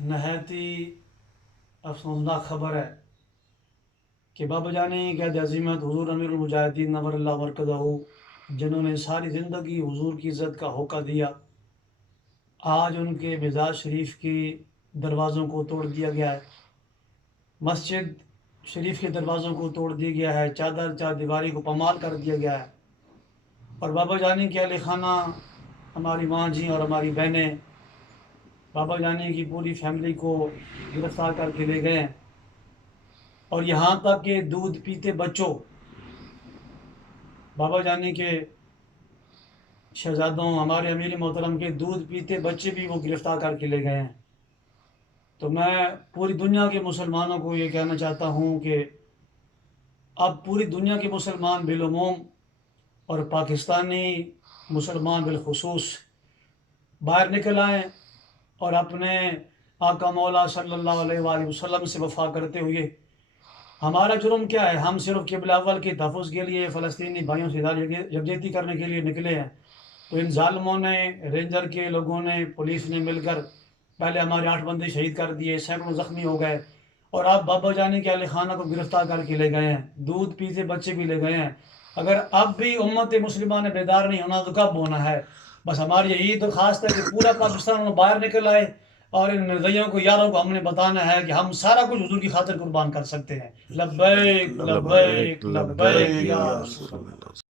نہایت ہی افسوسناک خبر ہے کہ بابا جانی قید عظیمت حضور امیر المجاہدین نور اللہ مرکزہ، جنہوں نے ساری زندگی حضور کی عزت کا ہوکہ دیا، آج ان کے مزار شریف کی دروازوں کو توڑ دیا گیا ہے، مسجد شریف کے دروازوں کو توڑ دیا گیا ہے، چار دیواری کو پامال کر دیا گیا ہے، اور بابا جانی کے اہل خانہ، ہماری ماں جی اور ہماری بہنیں بابا جانی کی پوری فیملی کو گرفتار کر کے لے گئے ہیں، اور یہاں تک کہ دودھ پیتے بچوں، بابا جانی کے شہزادوں، ہمارے امیر محترم کے دودھ پیتے بچے بھی وہ گرفتار کر کے لے گئے ہیں۔ تو میں پوری دنیا کے مسلمانوں کو یہ کہنا چاہتا ہوں کہ اب پوری دنیا کے مسلمان بالعموم اور پاکستانی مسلمان بالخصوص باہر نکل آئیں اور اپنے آقا مولا صلی اللہ علیہ وآلہ وسلم سے وفا کرتے ہوئے، ہمارا جرم کیا ہے؟ ہم صرف قبلہ اول کے تحفظ کے لیے فلسطینی بھائیوں سے یکجہتی کرنے کے لیے نکلے ہیں، تو ان ظالموں نے، رینجر کے لوگوں نے، پولیس نے مل کر پہلے ہمارے 8 بندے شہید کر دیے، سینکڑوں زخمی ہو گئے، اور آپ بابا جانی کے اہل خانہ کو گرفتار کر کے لے گئے ہیں، دودھ پیتے بچے بھی لے گئے ہیں۔ اگر اب بھی امت مسلمہ نے بیدار نہیں ہونا تو کب ہونا ہے؟ بس ہماری یہی درخواست ہے کہ پورا پاکستان باہر نکل آئے، اور ان نرگیوں کو، یاروں کو ہم نے بتانا ہے کہ ہم سارا کچھ حضور کی خاطر قربان کر سکتے ہیں۔ لبیک لبیک لبیک لبیک لبیک یا یا رسول رسول اللہ۔ اللہ۔